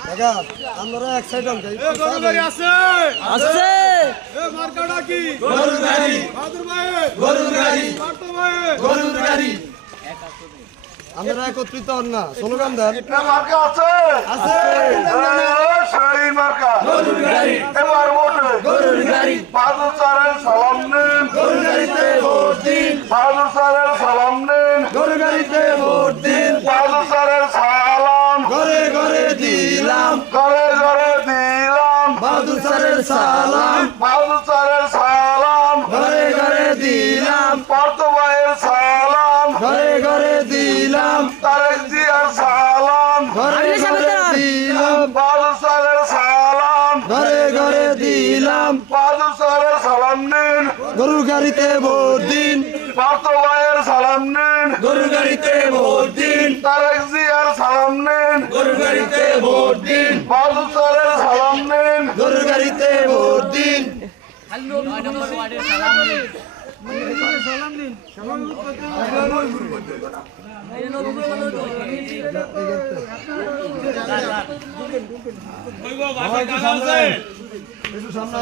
কাকা আমরা এক সাইড আছে গরু গাড়ি আছে আছে এ মার্কাটা কি গরুর গাড়ি বাদুর ভাই গরুর গাড়ি পাটো ভাই গরুর গাড়ি আমরা একত্রিত হন না স্লোগান দেন মার্কা আছে আছে শাড়ি মার্কা গরুর গাড়ি এবার ভোটে গরুর গাড়ি বাদুর স্যারের সালাম নিন গরুর গাড়িতে ভোট দিন বাদুর স্যারের সালাম নিন গরুর গাড়িতে ভোট দিন বাদুর স্যারের সালাম ঘরে ঘরে দিলাম ঘরে ঘরে দিলাম বাহাদুর স্যারের সালাম বাদুর স্যারের সালাম ঘরে ঘরে দিলাম পার্থ ভাইয়ের সালাম ঘরে ঘরে দিলাম তারেক জিয়ার সালাম ঘরে ঘরে দিলাম বাদুর স্যারের সালাম ঘরে ঘরে দিলাম বাদুর স্যারের সালাম নিন গরুর গাড়িতে ভোট দিন পার্থ ভাইয়ের সালাম নিন গরুর গাড়িতে ভোট দিন তারেক জিয়ার সালাম নিন গরুর গাড়িতে ভোট দিন বাদুর স্যারের সালাম নিন গরুর গাড়িতে ভোট দিন ওই গো বাসা কাজ আছে একটু সামনে